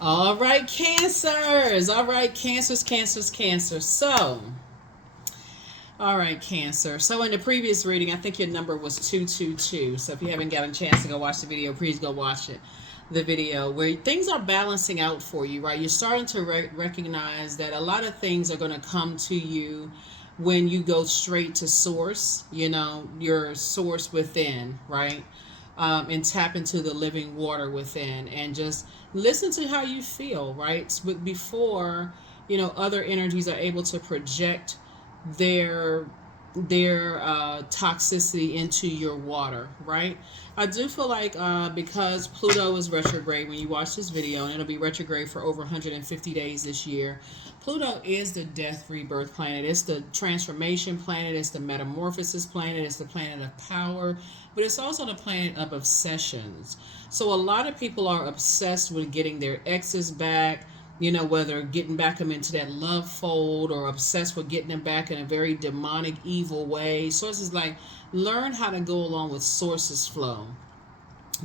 All right, Cancers. All right, Cancer. So, all right, Cancer. So, in the previous reading, I think your number was 222. So, if you haven't gotten a chance to go watch the video, please go watch it. The video where things are balancing out for you, right? You're starting to recognize that a lot of things are going to come to you when you go straight to source, your source within, right? And tap into the living water within and just listen to how you feel, right? Before, other energies are able to project their toxicity into your water, right? I do feel like because Pluto is retrograde when you watch this video, and it'll be retrograde for over 150 days this year. Pluto is the death rebirth planet. It's the transformation planet. It's the metamorphosis planet. It's the planet of power, but it's also the planet of obsessions. So a lot of people are obsessed with getting their exes back, whether getting back them into that love fold or obsessed with getting them back in a very demonic, evil way. Sources like learn how to go along with sources flow,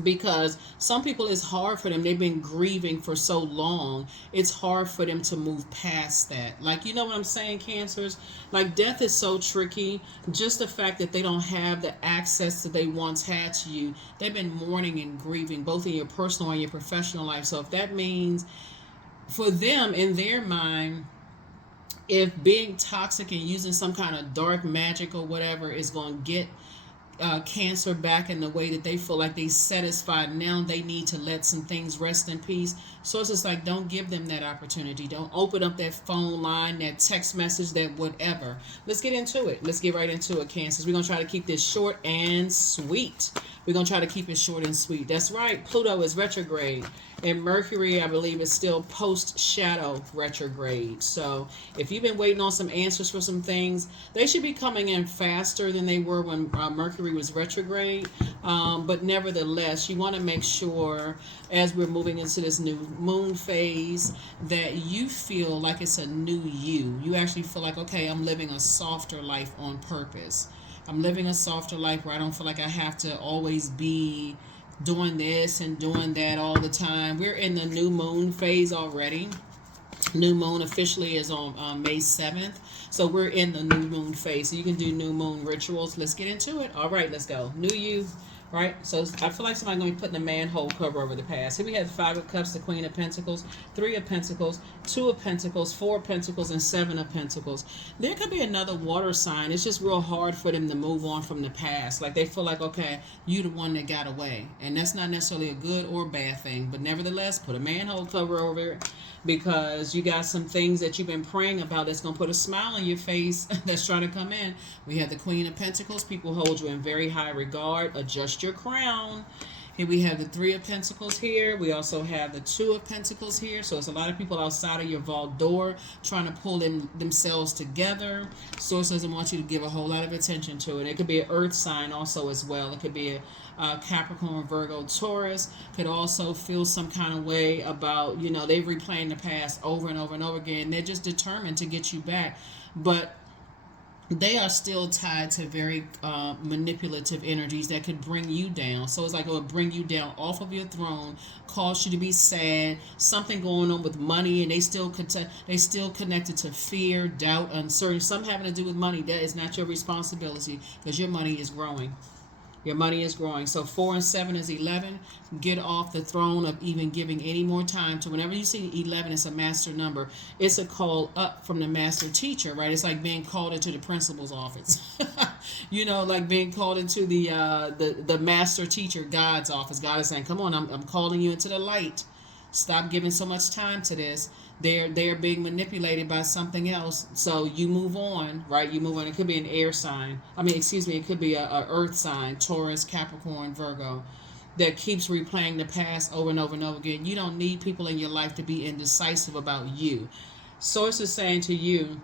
because some people, it's hard for them. They've been grieving for so long. It's hard for them to move past that. Like, you know what I'm saying, Cancers? Like, death is so tricky. Just the fact that they don't have the access that they once had to you, they've been mourning and grieving both in your personal and your professional life. So if that means for them, in their mind, if being toxic and using some kind of dark magic or whatever is going to get Cancer back in the way that they feel like they satisfied, now they need to let some things rest in peace. So it's just like, don't give them that opportunity. Don't open up that phone line, that text message, that whatever. Let's get into it. Let's get right into it, Cancers. We're going to try to keep this short and sweet. We're going to try to keep it short and sweet. That's right. Pluto is retrograde. And Mercury, I believe, is still post-shadow retrograde. So if you've been waiting on some answers for some things, they should be coming in faster than they were when Mercury was retrograde. But nevertheless, you want to make sure, as we're moving into this new moon phase, that you feel like it's a new you. You actually feel like, okay, I'm living a softer life on purpose. I'm living a softer life where I don't feel like I have to always be doing this and doing that all the time. We're in the new moon phase already. New moon officially is on May 7th. So we're in the new moon phase. So you can do new moon rituals. Let's get into it. All right, let's go. New you. Right? So I feel like somebody's going to be putting a manhole cover over the past. Here we have the Five of Cups, the Queen of Pentacles, Three of Pentacles, Two of Pentacles, Four of Pentacles, and Seven of Pentacles. There could be another water sign. It's just real hard for them to move on from the past. Like they feel like, okay, you the one that got away. And that's not necessarily a good or bad thing. But nevertheless, put a manhole cover over it, because you got some things that you've been praying about that's going to put a smile on your face that's trying to come in. We have the Queen of Pentacles. People hold you in very high regard. Adjust your crown. Here we have the Three of Pentacles here. We also have the Two of Pentacles here. So it's a lot of people outside of your vault door trying to pull themselves together. Source doesn't want you to give a whole lot of attention to it. It could be an earth sign also as well. It could be a Capricorn, Virgo, Taurus. Could also feel some kind of way about, they've replaying the past over and over and over again. They're just determined to get you back. But they are still tied to very manipulative energies that could bring you down. So it's like it will bring you down off of your throne, cause you to be sad, something going on with money, and they still connected to fear, doubt, uncertainty. Some having to do with money. That is not your responsibility, because your money is growing. Your money is growing. So 4 and 7 is 11. Get off the throne of even giving any more time to. Whenever you see 11, it's a master number. It's a call up from the master teacher, right? It's like being called into the principal's office. Like being called into the master teacher, God's office. God is saying, come on, I'm calling you into the light. Stop giving so much time to this. They're being manipulated by something else. So you move on, right? You move on. It could be an air sign. It could be a earth sign, Taurus, Capricorn, Virgo, that keeps replaying the past over and over and over again. You don't need people in your life to be indecisive about you. Source is saying to you,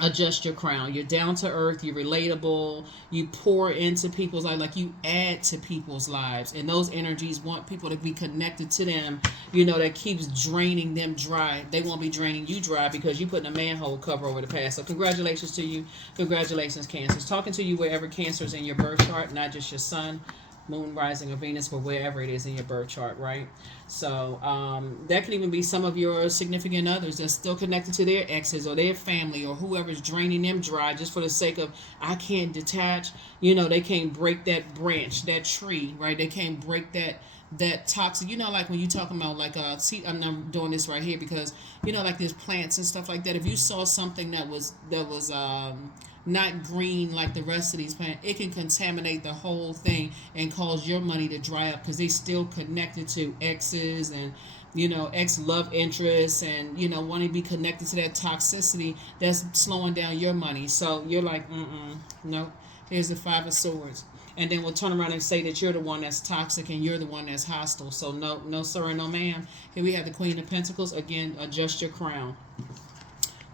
adjust your crown. You're down to earth. You're relatable. You pour into people's lives, like you add to people's lives, and those energies want people to be connected to them. That keeps draining them dry. They won't be draining you dry because you putting a manhole cover over the past. So congratulations to you. Congratulations, Cancers. Talking to you wherever Cancer is in your birth chart, not just your sun, Moon, rising, or Venus, or wherever it is in your birth chart, right? So that can even be some of your significant others that's still connected to their exes or their family or whoever's draining them dry just for the sake of, I can't detach. You know, they can't break that branch, that tree, right? They can't break that toxic, you know, like when you talking about like see, I'm not doing this right here because, you know, like there's plants and stuff like that. If you saw something that was not green like the rest of these plants, it can contaminate the whole thing and cause your money to dry up because they still connected to exes and, you know, ex love interests, and, you know, wanting to be connected to that toxicity that's slowing down your money. So you're like, no. Here's the Five of Swords, and then we'll turn around and say that you're the one that's toxic and you're the one that's hostile. So no, no sir and no ma'am. Here we have the Queen of Pentacles. Again, adjust your crown.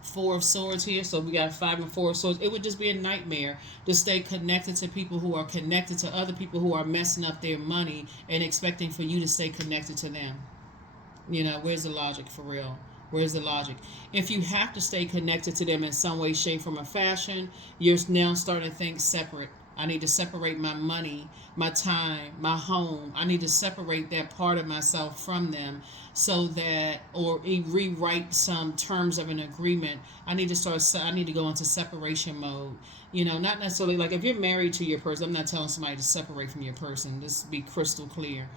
Four of Swords here, so we got 5 and 4 of Swords. It would just be a nightmare to stay connected to people who are connected to other people who are messing up their money and expecting for you to stay connected to them. You know, where's the logic for real? Where's the logic? If you have to stay connected to them in some way, shape, form, or fashion, you're now starting to think separate. I need to separate my money, my time, my home. I need to separate that part of myself from them so that, or rewrite some terms of an agreement. I need to go into separation mode. You know, not necessarily like if you're married to your person, I'm not telling somebody to separate from your person. Just be crystal clear.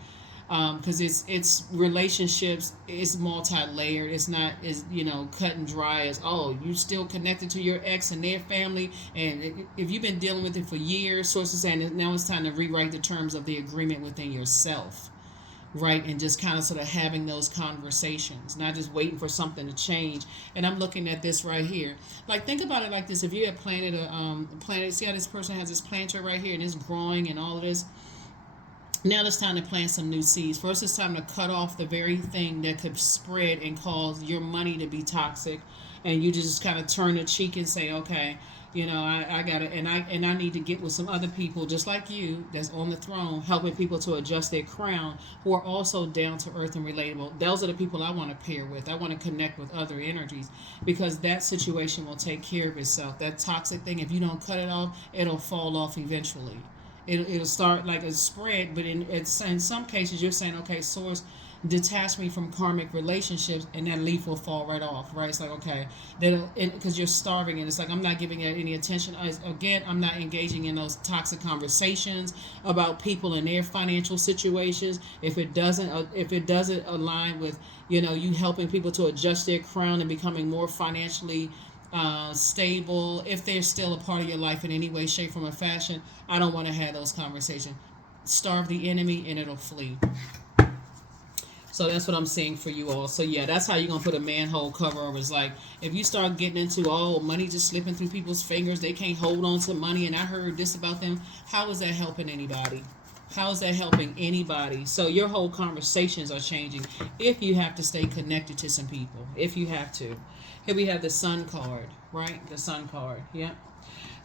Because it's relationships, it's multi-layered. It's not as, you know, cut and dry as, oh, you still connected to your ex and their family, and if you've been dealing with it for years, sources saying now it's time to rewrite the terms of the agreement within yourself, right? And just kind of sort of having those conversations, not just waiting for something to change. And I'm looking at this right here. Like, think about it like this: if you had planted a planet, see how this person has this planter right here and it's growing and all of this. Now it's time to plant some new seeds. First, it's time to cut off the very thing that could spread and cause your money to be toxic, and you just kind of turn the cheek and say, okay, you know, I gotta, and I need to get with some other people just like you that's on the throne, helping people to adjust their crown, who are also down to earth and relatable. Those are the people I want to pair with. I want to connect with other energies because that situation will take care of itself. That toxic thing, if you don't cut it off, it'll fall off eventually. It'll start like a spread, but in some cases you're saying, okay, source, detach me from karmic relationships, and that leaf will fall right off, right? It's like, okay, because you're starving, and it's like, I'm not giving it any attention. Again, I'm not engaging in those toxic conversations about people and their financial situations. If it doesn't align with, you know, you helping people to adjust their crown and becoming more financially stable, if they're still a part of your life in any way, shape, form, or fashion, I don't want to have those conversations. Starve the enemy and it'll flee. So that's what I'm seeing for you all. So yeah, that's how you're gonna put a manhole cover over. It's like, if you start getting into, oh, money just slipping through people's fingers, they can't hold on to money, and I heard this about them. How is that helping anybody? How is that helping anybody? So your whole conversations are changing if you have to stay connected to some people. If you have to. Here we have the Sun card, right? The Sun card. Yeah.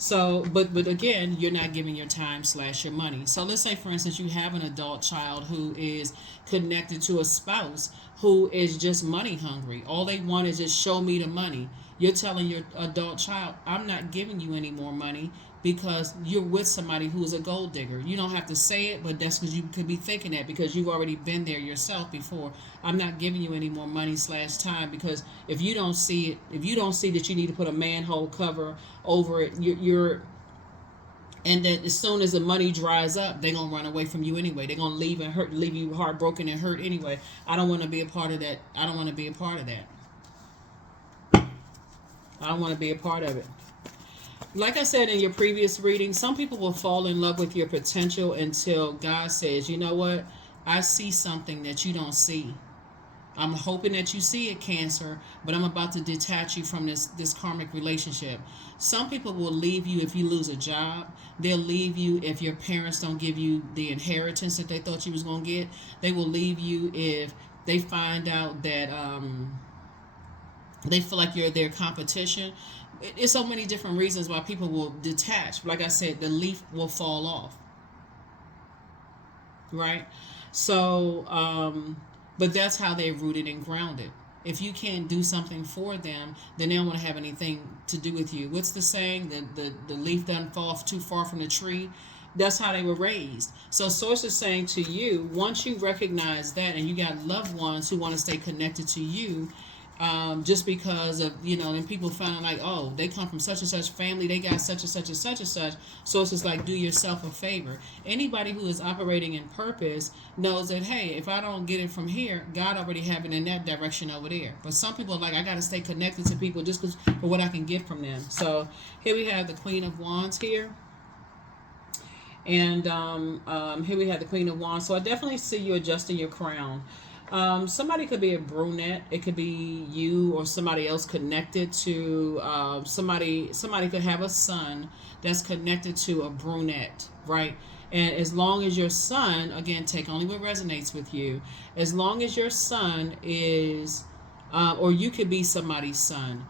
So, but again, you're not giving your time / your money. So let's say, for instance, you have an adult child who is connected to a spouse who is just money hungry. All they want is just show me the money. You're telling your adult child, I'm not giving you any more money because you're with somebody who is a gold digger. You don't have to say it, but that's because you could be thinking that because you've already been there yourself before. I'm not giving you any more money / time because if you don't see it, if you don't see that you need to put a manhole cover over it, and then as soon as the money dries up, they're gonna run away from you anyway. They're gonna leave you heartbroken and hurt anyway. I don't want to be a part of that. I don't want to be a part of that. I don't want to be a part of it. Like I said in your previous reading, some people will fall in love with your potential until God says, you know what? I see something that you don't see. I'm hoping that you see it, Cancer, but I'm about to detach you from this karmic relationship. Some people will leave you if you lose a job. They'll leave you if your parents don't give you the inheritance that they thought you was going to get. They will leave you if they find out that they feel like you're their competition. It's so many different reasons why people will detach. Like I said, the leaf will fall off. Right? So, but that's how they're rooted and grounded. If you can't do something for them, then they don't want to have anything to do with you. What's the saying? The leaf doesn't fall too far from the tree. That's how they were raised. So source is saying to you, once you recognize that and you got loved ones who want to stay connected to you, just because of, and people find like, oh, they come from such and such family, they got such and such and such and such. So it's just like, do yourself a favor. Anybody who is operating in purpose knows that, hey, if I don't get it from here, God already have it in that direction over there. But some people are like, I got to stay connected to people just for what I can get from them. So here we have the Queen of Wands here. And here we have the Queen of Wands. So I definitely see you adjusting your crown. Somebody could be a brunette. It could be you or somebody else connected to somebody. Somebody could have a son that's connected to a brunette, right? And as long as your son, again, take only what resonates with you. As long as your son is, or you could be somebody's son.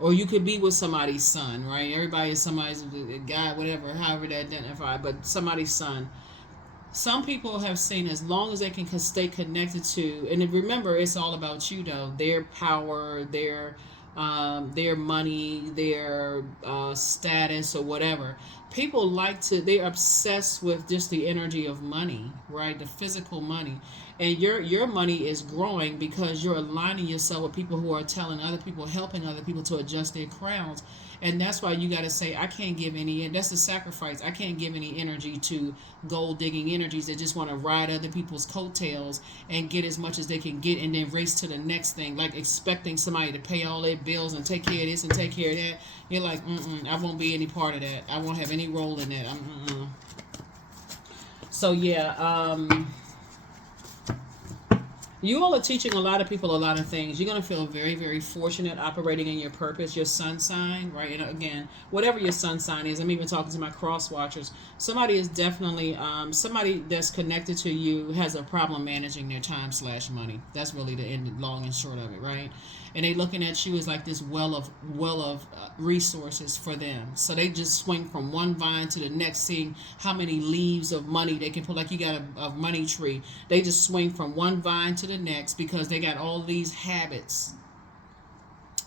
Or you could be with somebody's son, right? Everybody is somebody's guy, whatever, however they identify, but somebody's son. Some people have seen, as long as they can stay connected to, and remember, it's all about you though, their power, their money, their status or whatever. People like to, they're obsessed with just the energy of money, right? The physical money. And your money is growing because you're aligning yourself with people who are telling other people, helping other people to adjust their crowns. And that's why you got to say, I can't give any, and that's the sacrifice. I can't give any energy to gold digging energies that just want to ride other people's coattails and get as much as they can get and then race to the next thing, like expecting somebody to pay all their bills and take care of this and take care of that. You're like, I won't be any part of that. I won't have any role in that. So yeah, you all are teaching a lot of people a lot of things. You're going to feel very, very fortunate operating in your purpose, your sun sign, right? And again, whatever your sun sign is, I'm even talking to my cross watchers. Somebody is definitely, somebody that's connected to you has a problem managing their time/money. That's really the end, long and short of it, right? And they looking at you as like this well of resources for them. So they just swing from one vine to the next, seeing how many leaves of money they can put. Like you got a money tree. They just swing from one vine to the next because they got all these habits.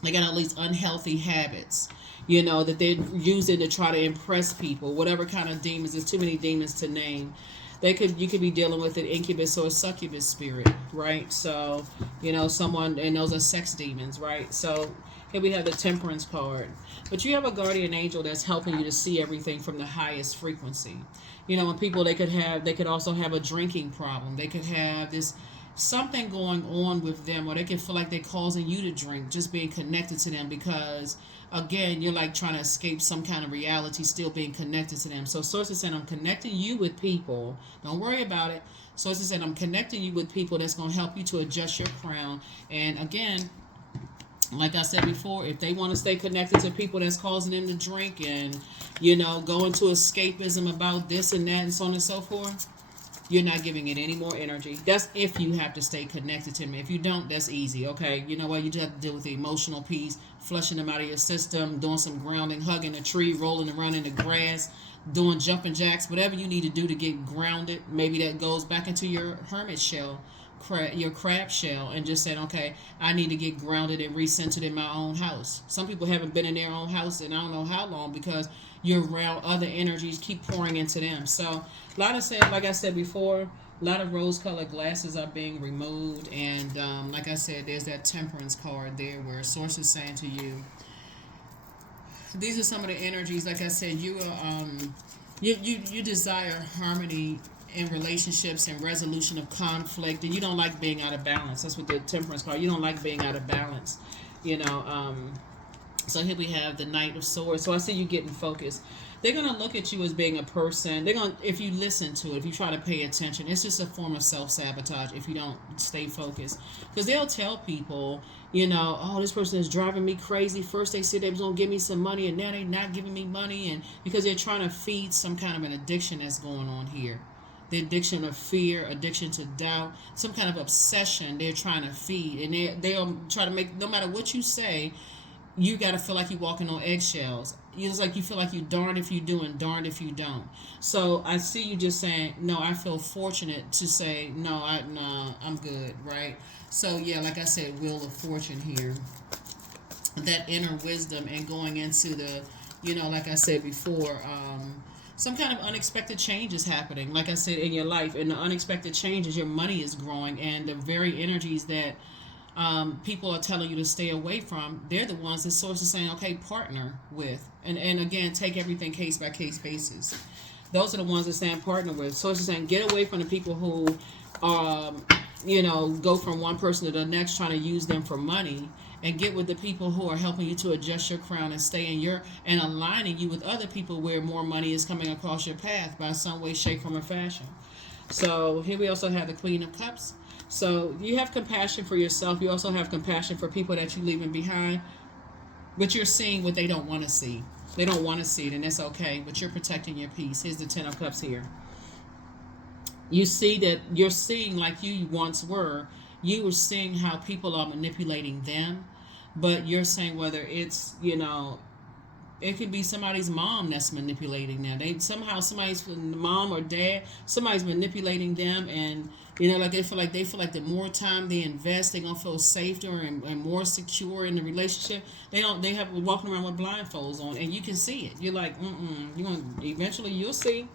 They got all these unhealthy habits, that they're using to try to impress people. Whatever kind of demons. There's too many demons to name. You could be dealing with an incubus or a succubus spirit, right? So, someone, and those are sex demons, right? So here we have the Temperance card. But you have a guardian angel that's helping you to see everything from the highest frequency. When people, they could also have a drinking problem. They could have this something going on with them, or they can feel like they're causing you to drink, just being connected to them, because again, you're like trying to escape some kind of reality, still being connected to them. So source is saying, I'm connecting you with people, don't worry about it. Source is saying, I'm connecting you with people that's going to help you to adjust your crown. And again, like I said before, if they want to stay connected to people that's causing them to drink and go into escapism about this and that and so on and so forth, you're not giving it any more energy. That's if you have to stay connected to me. If you don't, that's easy. Okay, you know what? You just have to deal with the emotional piece, flushing them out of your system, doing some grounding, hugging a tree, rolling around in the grass, doing jumping jacks, whatever you need to do to get grounded. Maybe that goes back into your hermit shell, your crab shell, and just saying, okay, I need to get grounded and recentered in my own house. Some people haven't been in their own house in I don't know how long because you're around other energies, keep pouring into them. So a lot of, like I said before, a lot of rose-colored glasses are being removed, and like I said, there's that Temperance card there where Source is saying to you, these are some of the energies. Like I said, you are you desire harmony in relationships and resolution of conflict, and you don't like being out of balance. That's what the Temperance card. You don't like being out of balance, So here we have the Knight of Swords. So I see you getting focused. They're going to look at you as being a person. They're going to, if you listen to it, if you try to pay attention, it's just a form of self-sabotage if you don't stay focused. Because they'll tell people, oh, this person is driving me crazy. First they said they was going to give me some money, and now they're not giving me money. And because they're trying to feed some kind of an addiction that's going on here. The addiction of fear, addiction to doubt, some kind of obsession they're trying to feed. And they'll try to make, no matter what you say, you got to feel like you're walking on eggshells. It's like you feel like you're darned if you do and darned if you don't. So I see you just saying, no, I feel fortunate to say, no, I'm good, right? So yeah, like I said, Wheel of Fortune here. That inner wisdom and going into the, like I said before, some kind of unexpected change is happening, like I said, in your life. And the unexpected change is your money is growing, and the very energies that people are telling you to stay away from, they're the ones that source is saying, okay, partner with. And again, take everything case by case basis. Those are the ones that saying partner with. Source is saying get away from the people who go from one person to the next trying to use them for money, and get with the people who are helping you to adjust your crown and stay in your and aligning you with other people where more money is coming across your path by some way, shape, form, or fashion. So here we also have the Queen of Cups. So you have compassion for yourself. You also have compassion for people that you're leaving behind, but you're seeing what they don't want to see. They don't want to see it, and that's okay, but you're protecting your peace. Here's the Ten of Cups here. You see that you're seeing like you once were. You were seeing how people are manipulating them, but you're saying whether it's, it could be somebody's mom that's manipulating them. They somehow somebody's mom or dad, somebody's manipulating them, and like they feel like the more time they invest, they're gonna feel safer and more secure in the relationship. They have walking around with blindfolds on, and you can see it. You're like, you're gonna eventually you'll see.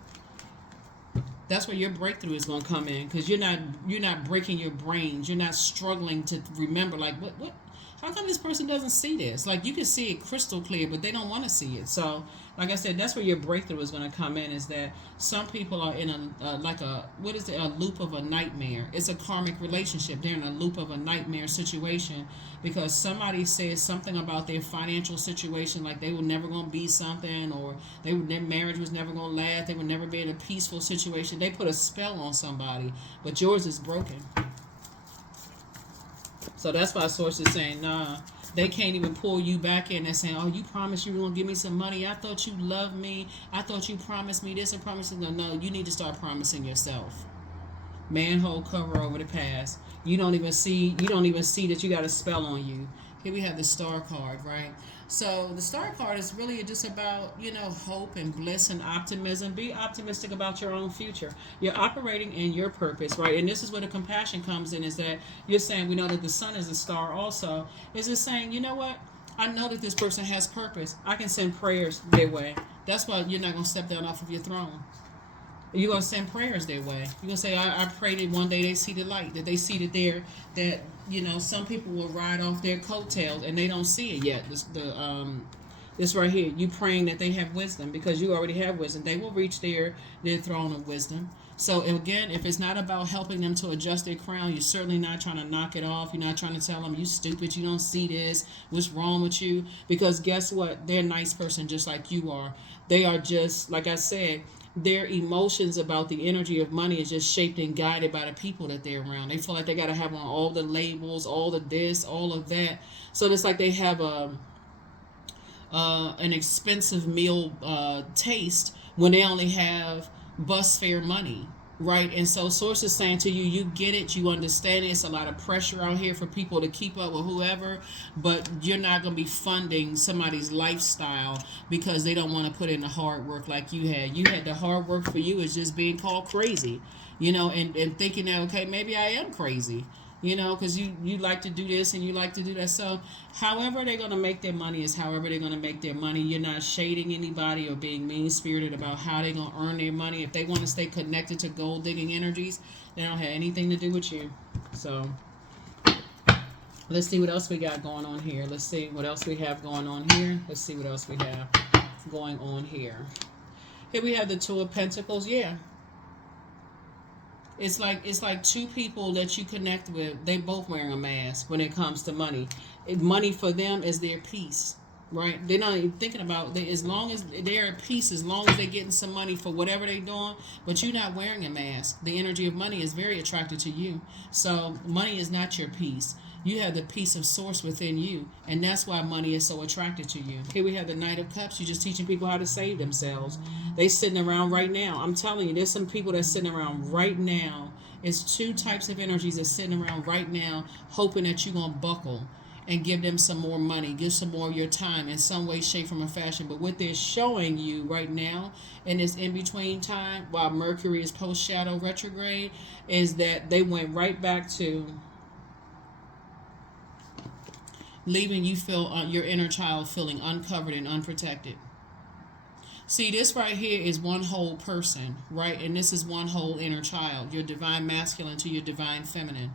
That's where your breakthrough is going to come in, because you're not breaking your brains. You're not struggling to remember like what how come this person doesn't see this? Like, you can see it crystal clear, but they don't want to see it. So like I said, that's where your breakthrough is going to come in, is that some people are in a loop of a nightmare. It's a karmic relationship. They're in a loop of a nightmare situation because somebody says something about their financial situation, like they were never going to be something, or their marriage was never going to last, they would never be in a peaceful situation. They put a spell on somebody, but yours is broken. So that's why Source is saying, nah, they can't even pull you back in and saying, oh, you promised you were going to give me some money. I thought you loved me. I thought you promised me this and promised me. No, you need to start promising yourself. Manhole cover over the past. You don't even see that you got a spell on you. Here we have the Star card, right? So the Star card is really just about, hope and bliss and optimism. Be optimistic about your own future. You're operating in your purpose, right? And this is where the compassion comes in, is that you're saying, we know that the sun is a star also. Is just saying, you know what? I know that this person has purpose. I can send prayers their way. That's why you're not going to step down off of your throne. You're going to send prayers their way. You're going to say, I pray that one day they see the light, that they see that some people will ride off their coattails and they don't see it yet. This right here, you praying that they have wisdom, because you already have wisdom. They will reach their throne of wisdom. So again, if it's not about helping them to adjust their crown, you're certainly not trying to knock it off. You're not trying to tell them, you stupid, you don't see this, what's wrong with you? Because guess what? They're a nice person just like you are. They are just, like I said, their emotions about the energy of money is just shaped and guided by the people that they're around. They feel like they got to have on all the labels, all the this, all of that. So it's like they have an expensive meal taste when they only have bus fare money, right? And so Source is saying to you, you get it, you understand it. It's a lot of pressure out here for people to keep up with whoever, but you're not going to be funding somebody's lifestyle because they don't want to put in the hard work like you had. You had the hard work for you is just being called crazy, and thinking that, okay, maybe I am crazy. Because you like to do this and you like to do that. So however they're going to make their money is however they're going to make their money. You're not shading anybody or being mean-spirited about how they're going to earn their money. If they want to stay connected to gold-digging energies, they don't have anything to do with you. So let's see what else we got going on here. Let's see what else we have going on here. Let's see what else we have going on here. Here we have the Two of Pentacles. Yeah. It's like two people that you connect with. They both wearing a mask when it comes to money. Money for them is their peace, right? They're not even thinking about as long as they're at peace, as long as they're getting some money for whatever they're doing. But you're not wearing a mask. The energy of money is very attracted to you. So money is not your peace. You have the peace of Source within you, and that's why money is so attracted to you. Here we have the Knight of Cups. You're just teaching people how to save themselves. They sitting around right now. I'm telling you, there's some people that's sitting around right now. It's two types of energies that's sitting around right now, hoping that you're going to buckle and give them some more money, give some more of your time in some way, shape, form, or fashion. But what they're showing you right now in this in-between time, while Mercury is post-shadow retrograde, is that they went right back to leaving you feel your inner child feeling uncovered and unprotected. See, this right here is one whole person, right? And this is one whole inner child, your divine masculine to your divine feminine.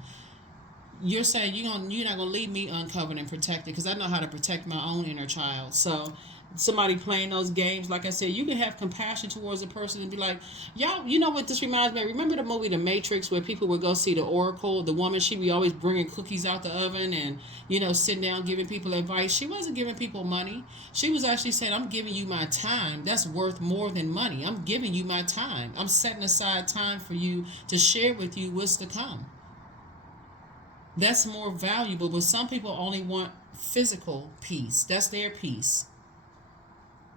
You're saying you're not gonna leave me uncovered and protected because I know how to protect my own inner child. So somebody playing those games, like I said, you can have compassion towards a person and be like, y'all, you know what this reminds me of? Remember the movie The Matrix where people would go see the Oracle? The woman, she be always bringing cookies out the oven and, sitting down giving people advice. She wasn't giving people money. She was actually saying, I'm giving you my time. That's worth more than money. I'm giving you my time. I'm setting aside time for you to share with you what's to come. That's more valuable, but some people only want physical peace. That's their peace.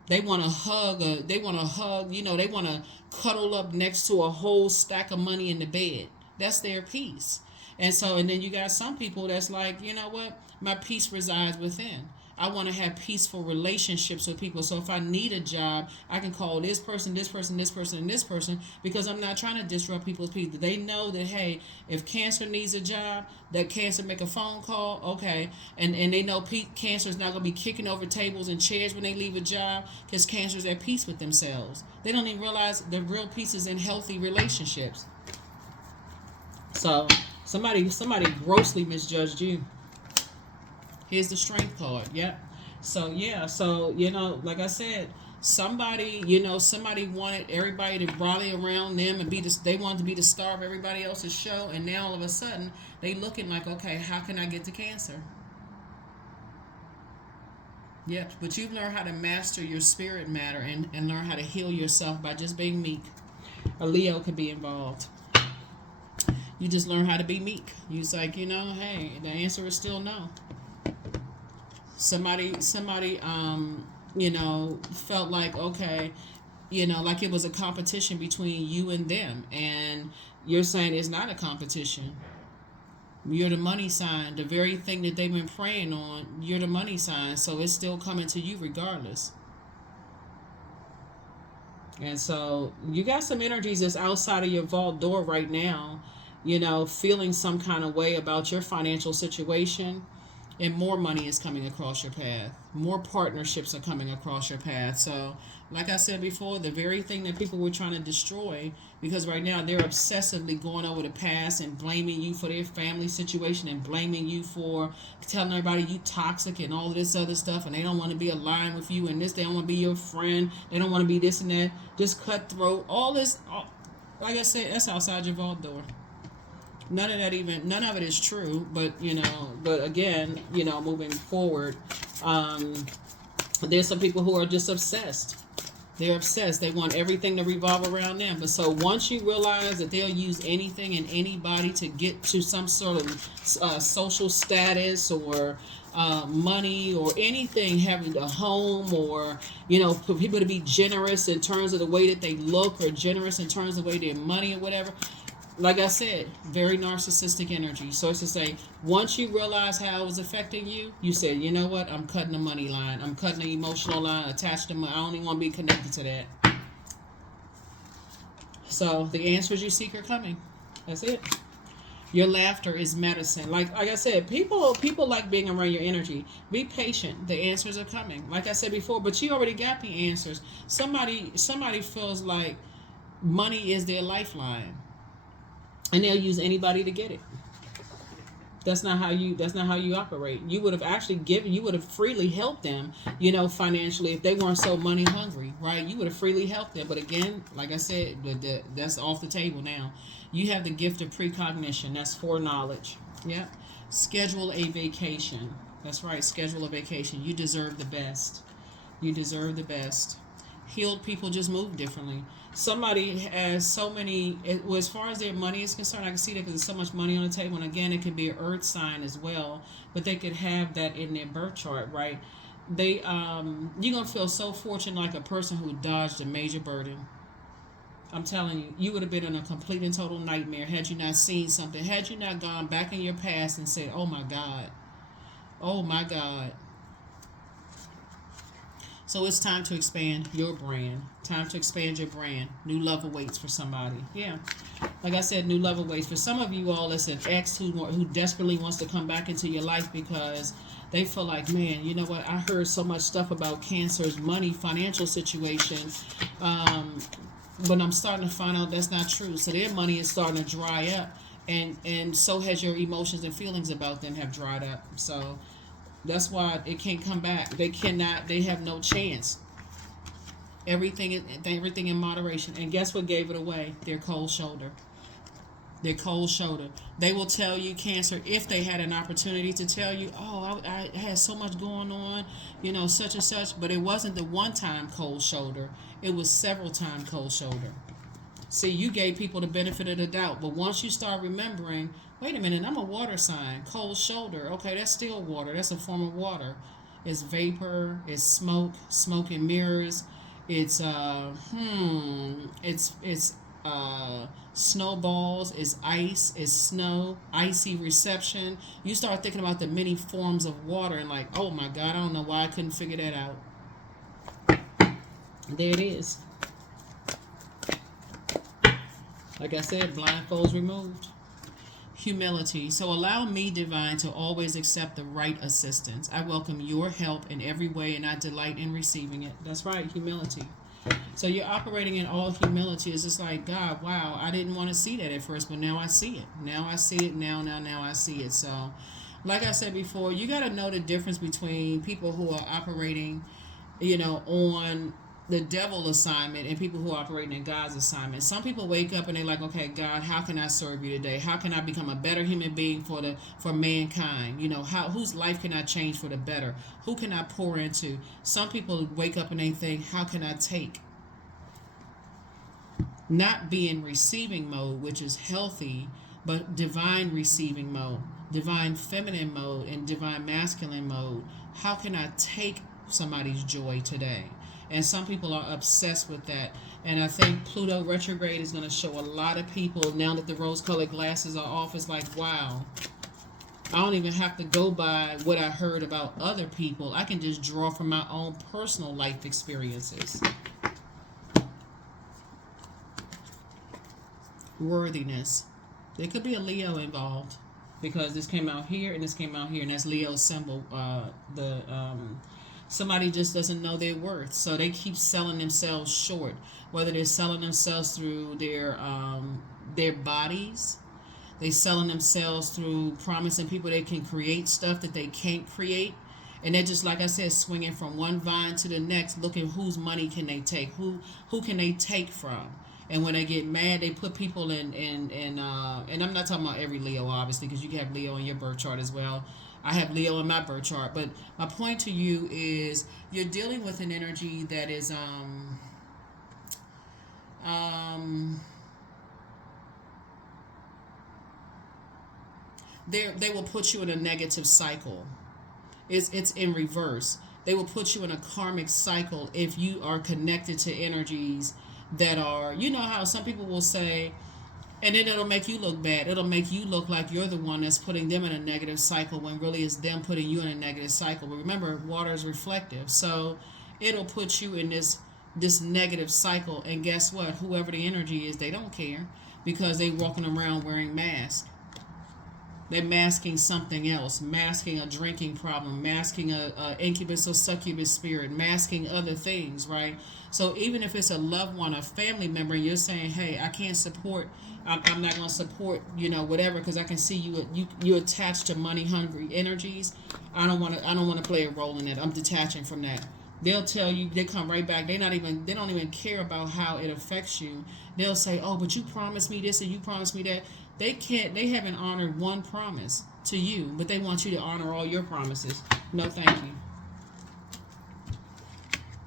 They want to hug, they want to cuddle up next to a whole stack of money in the bed. That's their peace. And then you got some people that's like, you know what? My peace resides within. I want to have peaceful relationships with people. So if I need a job, I can call this person, this person, this person, and this person because I'm not trying to disrupt people's peace. They know that, hey, if cancer needs a job, that cancer make a phone call, okay. And they know cancer is not going to be kicking over tables and chairs when they leave a job because cancer is at peace with themselves. They don't even realize the real peace is in healthy relationships. So somebody grossly misjudged you. Here's the strength card. Yep. So yeah. So like I said, somebody wanted everybody to rally around them and they wanted to be the star of everybody else's show, and now all of a sudden they looking like, okay, how can I get to Cancer? Yep. But you've learned how to master your spirit matter and learn how to heal yourself by just being meek. A Leo could be involved. You just learn how to be meek. You's like, hey, the answer is still no. Somebody felt like, okay, like it was a competition between you and them, and you're saying it's not a competition. You're the money sign. The very thing that they've been praying on, you're the money sign, so it's still coming to you regardless. And so you got some energies that's outside of your vault door right now, feeling some kind of way about your financial situation. And more money is coming across your path. More partnerships are coming across your path. So, like I said before, the very thing that people were trying to destroy, because right now they're obsessively going over the past and blaming you for their family situation and blaming you for telling everybody you toxic and all of this other stuff, and they don't want to be aligned with you and this, they don't want to be your friend, they don't want to be this and that, just cutthroat, all this, like I said, that's outside your vault door. None of it is true, but again, moving forward, there's some people who are just obsessed. They're obsessed. They want everything to revolve around them. But so once you realize that they'll use anything and anybody to get to some sort of social status or money or anything, having a home or, for people to be generous in terms of the way that they look or generous in terms of the way their money or whatever. Like I said, very narcissistic energy. So it's to say, once you realize how it was affecting you, you said, you know what? I'm cutting the money line. I'm cutting the emotional line attached to money. I don't even want to be connected to that. So the answers you seek are coming. That's it. Your laughter is medicine. Like I said, people like being around your energy. Be patient. The answers are coming. Like I said before, but you already got the answers. Somebody feels like money is their lifeline. And they'll use anybody to get it. That's not how you operate. You would have freely helped them, financially if they weren't so money hungry, right? You would have freely helped them. But again, like I said, that's off the table now. You have the gift of precognition. That's foreknowledge. Yeah. Schedule a vacation. That's right. Schedule a vacation. You deserve the best. You deserve the best. Healed people just move differently. Somebody has so many, as far as their money is concerned, I can see that because there's so much money on the table. And again, it could be an earth sign as well, but they could have that in their birth chart, right? You're going to feel so fortunate, like a person who dodged a major burden. I'm telling you, you would have been in a complete and total nightmare had you not seen something, had you not gone back in your past and said, oh my God. So So it's time to expand your brand. Time to expand your brand. New love awaits for somebody. Yeah. Like I said, new love awaits. For some of you all, it's an ex who desperately wants to come back into your life because they feel like, man, you know what? I heard so much stuff about Cancer's money, financial situation. But I'm starting to find out that's not true. So their money is starting to dry up. And so has your emotions and feelings about them have dried up. So that's why it can't come back. They cannot. They have no chance. Everything in moderation. And guess what gave it away? Their cold shoulder. Their cold shoulder. They will tell you, Cancer, if they had an opportunity to tell you, oh, I had so much going on, such and such. But it wasn't the one-time cold shoulder. It was several-time cold shoulder. See, you gave people the benefit of the doubt. But once you start remembering, wait a minute, I'm a water sign. Cold shoulder. Okay, that's still water. That's a form of water. It's vapor. It's smoke. Smoke and mirrors. It's snowballs. It's ice. It's snow. Icy reception. You start thinking about the many forms of water and like, oh my God, I don't know why I couldn't figure that out. There it is. Like I said, blindfolds removed. Humility. So allow me, divine, to always accept the right assistance. I welcome your help in every way and I delight in receiving it. That's right, humility. So you're operating in all humility. It's just like, God, wow, I didn't want to see that at first, but now I see it. Now I see it. Now I see it. So like I said before, you got to know the difference between people who are operating, on the devil assignment and people who are operating in God's assignment. Some people wake up and they're like, okay, God, how can I serve you today? How can I become a better human being for mankind? Whose life can I change for the better? Who can I pour into? Some people wake up and they think, how can I take? Not be in receiving mode, which is healthy, but divine receiving mode, divine feminine mode, and divine masculine mode. How can I take somebody's joy today? And some people are obsessed with that. And I think Pluto retrograde is going to show a lot of people, now that the rose-colored glasses are off, it's like, wow, I don't even have to go by what I heard about other people. I can just draw from my own personal life experiences. Worthiness. There could be a Leo involved because this came out here and this came out here, and that's Leo's symbol. Somebody just doesn't know their worth, so they keep selling themselves short. Whether they're selling themselves through their bodies, they selling themselves through promising people they can create stuff that they can't create, and they're just, like I said, swinging from one vine to the next, looking whose money can they take, who can they take from. And when they get mad, they put people in and I'm not talking about every Leo, obviously, because you can have Leo in your birth chart as well. I have Leo in my birth chart, but my point to you is you're dealing with an energy that is they will put you in a negative cycle. It's in reverse. They will put you in a karmic cycle if you are connected to energies that are, how some people will say, and then it'll make you look bad. It'll make you look like you're the one that's putting them in a negative cycle when really it's them putting you in a negative cycle. But remember, water is reflective. So it'll put you in this negative cycle. And guess what? Whoever the energy is, they don't care because they walking around wearing masks. They're masking something else, masking a drinking problem, masking a incubus or succubus spirit, masking other things, right? So even if it's a loved one, a family member, and you're saying, hey, I can't support, I'm not going to support, whatever, because I can see you attached to money hungry energies. I don't want to play a role in that. I'm detaching from that. They'll tell you, they come right back. They don't even care about how it affects you. They'll say, oh, but you promised me this and you promised me that. They haven't honored one promise to you, but they want you to honor all your promises. No, thank you.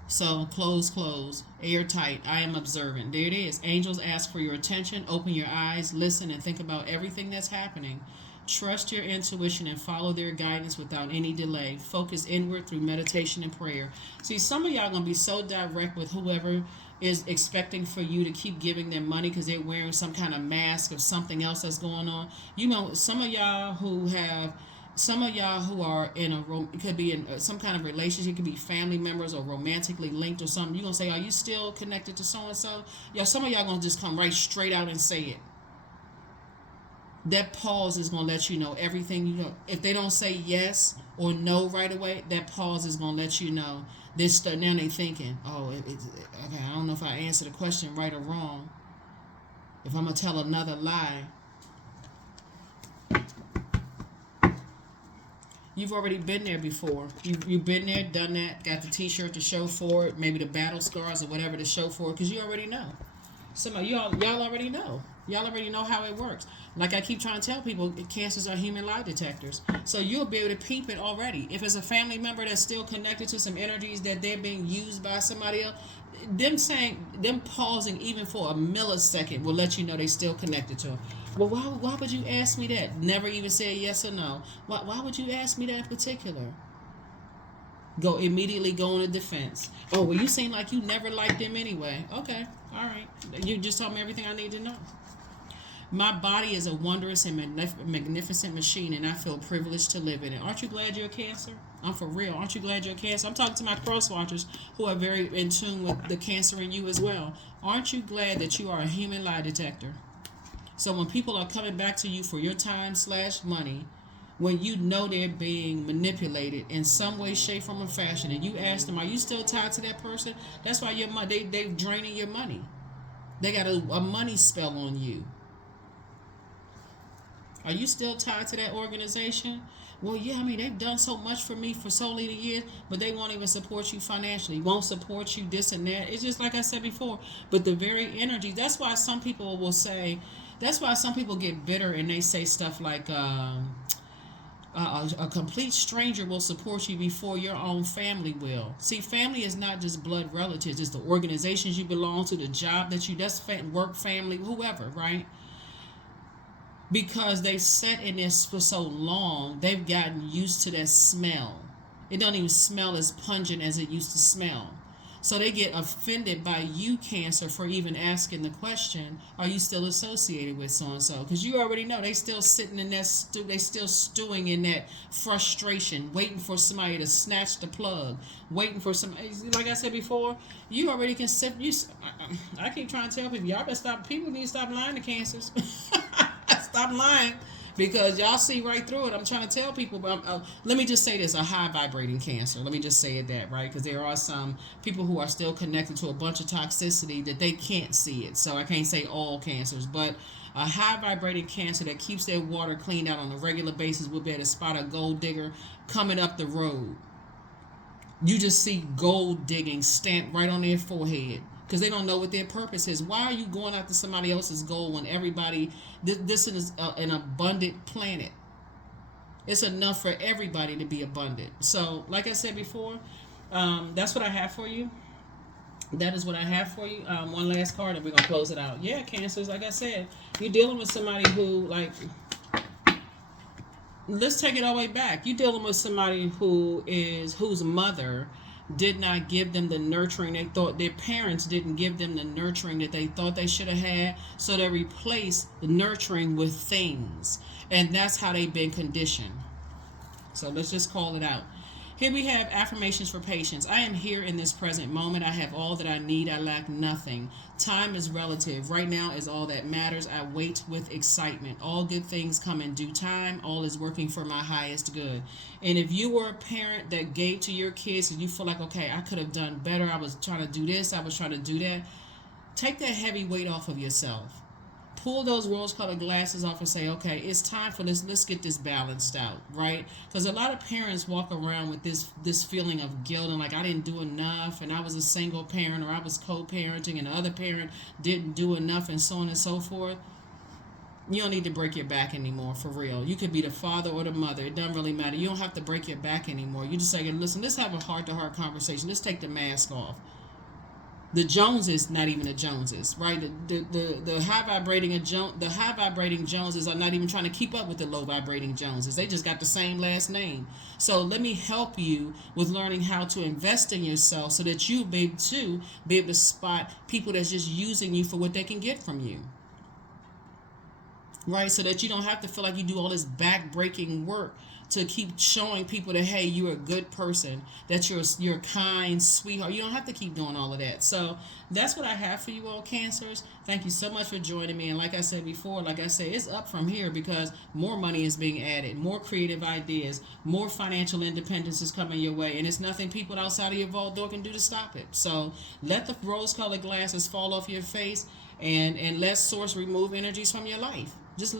So, close, airtight. I am observant. There it is. Angels ask for your attention. Open your eyes, listen, and think about everything that's happening. Trust your intuition and follow their guidance without any delay. Focus inward through meditation and prayer. See, some of y'all going to be so direct with whoever is expecting for you to keep giving them money because they're wearing some kind of mask of something else that's going on. Some of y'all who have Some of y'all who are in it could be in some kind of relationship, it could be family members or romantically linked or something. You're going to say, are you still connected to so-and-so? Yeah, some of y'all going to just come right straight out and say it. That pause is going to let you know everything you know. If they don't say yes or no right away, that pause is going to let you know this. Now they thinking, oh, okay, I don't know if I answer the question right or wrong. If I'm going to tell another lie. You've already been there before. You've been there, done that, got the t-shirt to show for it, maybe the battle scars or whatever to show for it, because you already know. Some of y'all already know. Y'all already know how it works. Like I keep trying to tell people, cancers are human lie detectors. So you'll be able to peep it already. If it's a family member that's still connected to some energies that they're being used by somebody else, them pausing even for a millisecond will let you know they still connected to them. Well, why would you ask me that? Never even say yes or no. Why would you ask me that in particular? Immediately go on a defense. Oh, well, you seem like you never liked them anyway. Okay, all right. You just told me everything I need to know. My body is a wondrous and magnificent machine, and I feel privileged to live in it. Aren't you glad you're a Cancer? I'm for real. Aren't you glad you're a Cancer? I'm talking to my cross watchers who are very in tune with the Cancer in you as well. Aren't you glad that you are a human lie detector? So when people are coming back to you for your time/money, when you know they're being manipulated in some way, shape, form, or fashion, and you ask them, are you still tied to that person? That's why your money, they're draining your money. They got a money spell on you. Are you still tied to that organization? Well, yeah, I mean, they've done so much for me for so many years, but they won't even support you financially. Won't support you this and that. It's just like I said before. But the very energy, that's why some people will say, that's why some people get bitter and they say stuff like, a complete stranger will support you before your own family will. See, family is not just blood relatives. It's the organizations you belong to, the job that that's work, family, whoever, right? Because they've sat in this for so long, they've gotten used to that smell. It don't even smell as pungent as it used to smell. So they get offended by you, Cancer, for even asking the question, are you still associated with so-and-so? Because you already know they still sitting in that they still stewing in that frustration, waiting for somebody to snatch the plug, waiting for somebody. Like I said before, you already can sit. I keep trying to tell people, y'all better stop. People need to stop lying to Cancers. Stop lying, because y'all see right through it. I'm trying to tell people, but let me just say this, a high vibrating Cancer. Let me just say it that, right? Because there are some people who are still connected to a bunch of toxicity that they can't see it. So I can't say all Cancers, but a high vibrating Cancer that keeps their water cleaned out on a regular basis will be able to spot a gold digger coming up the road. You just see gold digging stamped right on their forehead, because they don't know what their purpose is. Why are you going after somebody else's gold when everybody, this is an abundant planet? It's enough for everybody to be abundant. So, like I said before, that's what I have for you. That is what I have for you. One last card and we're going to close it out. Yeah, Cancers, like I said, you're dealing with somebody who, let's take it all the way back. You're dealing with somebody whose mother did not give them the nurturing they thought. Their parents didn't give them the nurturing that they thought they should have had, so they replaced the nurturing with things, and that's how they've been conditioned. So let's just call it out. Here we have affirmations for patience. I am here in this present moment. I have all that I need. I lack nothing. Time is relative. Right now is all that matters. I wait with excitement. All good things come in due time. All is working for my highest good. And if you were a parent that gave to your kids and you feel like, okay, I could have done better. I was trying to do this. I was trying to do that. Take that heavy weight off of yourself. Pull those rose-colored glasses off and say, okay, it's time for this. Let's get this balanced out, right? Because a lot of parents walk around with this feeling of guilt and like, I didn't do enough, and I was a single parent, or I was co-parenting, and the other parent didn't do enough, and so on and so forth. You don't need to break your back anymore, for real. You could be the father or the mother. It doesn't really matter. You don't have to break your back anymore. You just say, listen, let's have a heart-to-heart conversation. Let's take the mask off. The Joneses, not even the Joneses, right? The high vibrating Joneses are not even trying to keep up with the low vibrating Joneses. They just got the same last name. So let me help you with learning how to invest in yourself so that you be able to spot people that's just using you for what they can get from you. Right? So that you don't have to feel like you do all this back-breaking work to keep showing people that, hey, you're a good person, that you're a kind sweetheart. You don't have to keep doing all of that. So that's what I have for you all, Cancers. Thank you so much for joining me. And like I said before, like I say, it's up from here because more money is being added, more creative ideas, more financial independence is coming your way, and it's nothing people outside of your vault door can do to stop it. So let the rose-colored glasses fall off your face, and let source remove energies from your life. Just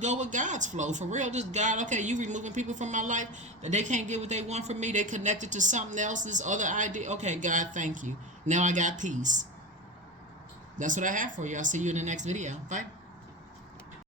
go with God's flow, for real. Just God, okay, you removing people from my life that they can't get what they want from me. They connected to something else, this other idea. Okay, God, thank you. Now I got peace. That's what I have for you. I'll see you in the next video. Bye.